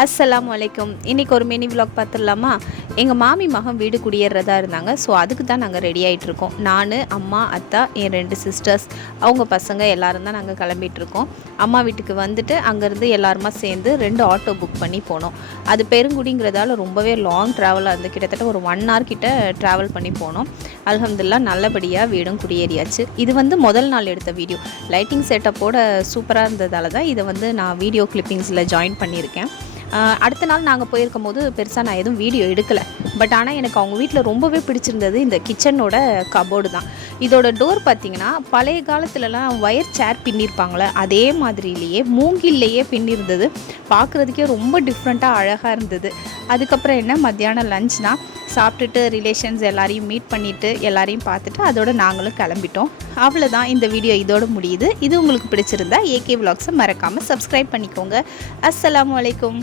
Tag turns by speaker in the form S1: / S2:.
S1: அஸ்லாம் வலைக்கும் இன்றைக்கி ஒரு மினி vlog பார்த்துடலாமா? எங்கள் மாமி மகன் வீடு குடியேறதா இருந்தாங்க. ஸோ அதுக்கு தான் நாங்கள் ரெடி ஆகிட்டு இருக்கோம். நான் அம்மா அத்தா என் ரெண்டு சிஸ்டர்ஸ் அவங்க பசங்க எல்லாரும் தான் நாங்கள் கிளம்பிட்டு இருக்கோம். அம்மா வீட்டுக்கு வந்துட்டு அங்கேருந்து எல்லாருமா சேர்ந்து ரெண்டு ஆட்டோ புக் பண்ணி போனோம். அது பெருங்குடிங்கிறதால ரொம்பவே லாங் ட்ராவலாக இருந்து கிட்டத்தட்ட ஒரு ஒன் ஹவர் கிட்ட ட்ராவல் பண்ணி போனோம். அல்ஹம்துலில்லா நல்லபடியாக வீடும் குடியேறியாச்சு. இது வந்து முதல் நாள் எடுத்த வீடியோ லைட்டிங் செட்டப்போட சூப்பராக இருந்ததால தான் இதை வந்து நான் வீடியோ கிளிப்பிங்ஸில் ஜாயின் பண்ணியிருக்கேன். அடுத்த நாள் நாங்கள் போயிருக்கும் போது பெருசாக நான் எதுவும் வீடியோ எடுக்கலை. பட் ஆனால் எனக்கு அவங்க வீட்டில் ரொம்பவே பிடிச்சிருந்தது இந்த கிச்சனோட கபோர்டு தான். இதோட டோர் பார்த்தீங்கன்னா பழைய காலத்துலலாம் ஒயர் சேர் பின்னிருப்பாங்களே அதே மாதிரிலேயே மூங்கில்லையே பின்னிருந்தது. பார்க்குறதுக்கே ரொம்ப டிஃப்ரெண்ட்டாக அழகாக இருந்தது. அதுக்கப்புறம் என்ன மத்தியானம் லஞ்ச் தான். சாப்பிட்டுட்டு ரிலேஷன்ஸ் எல்லாரையும் மீட் பண்ணிவிட்டு எல்லாரையும் பார்த்துட்டு அதோட நாங்களும் கிளம்பிட்டோம். அவ்வளோதான் இந்த வீடியோ இதோட முடியுது. இது உங்களுக்கு பிடிச்சிருந்தா ஏகே விலாக்ஸை மறக்காமல் சப்ஸ்கிரைப் பண்ணிக்கோங்க. அஸ்லாம் அலைக்கும்.